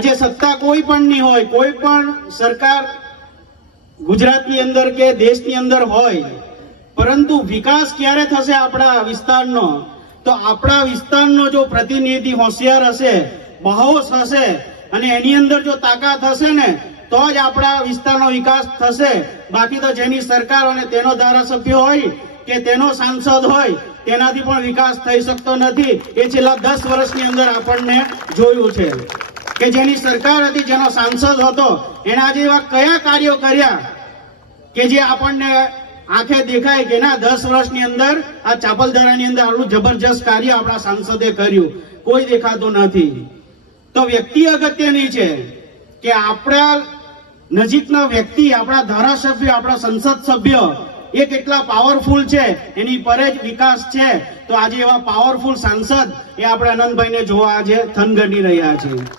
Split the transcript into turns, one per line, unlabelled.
આજે સત્તા કોઈ પણની હોય, કોઈ પણ સરકાર ગુજરાતની અંદર કે દેશની અંદર હોય, પરંતુ વિકાસ ક્યારે થશે આપણા વિસ્તારનો? તો આપણા વિસ્તારનો જો પ્રતિનિધિ હોશિયાર હશે બહોશ હશે, અને એની અંદર જો તાકાત હશે ને, તો જ આપણા વિસ્તારનો વિકાસ થશે. બાકી તો જેની સરકાર અને તેનો ધારાસભ્ય હોય, કે તેનો સાંસદ હોય, તેનાથી પણ વિકાસ થઈ શકતો નથી. એ છેલ્લા દસ વર્ષની અંદર આપણને જોયું છે. કે જેની સરકાર હતી, જેનો સાંસદ હતો એના જેવા કયા કાર્યો કર્યા કે જે આપણને આંખે દેખાય કે ના, દસ વર્ષની અંદર આ ચાપલધારાની અંદર આટલું જબરજસ્ત કાર્ય આપણા સાંસદે કર્યું. કોઈ દેખાતું નથી. તો વ્યક્તિ અગત્યની છે કે આપણા નજીકના વ્યક્તિ, આપણા ધારાસભ્ય, આપણા સંસદ સભ્ય એ કેટલા પાવરફુલ છે, એની પર જ વિકાસ છે. તો આજે એવા પાવરફુલ સાંસદ એ આપણે આનંદભાઈને જોવા આજે થનગની રહ્યા છે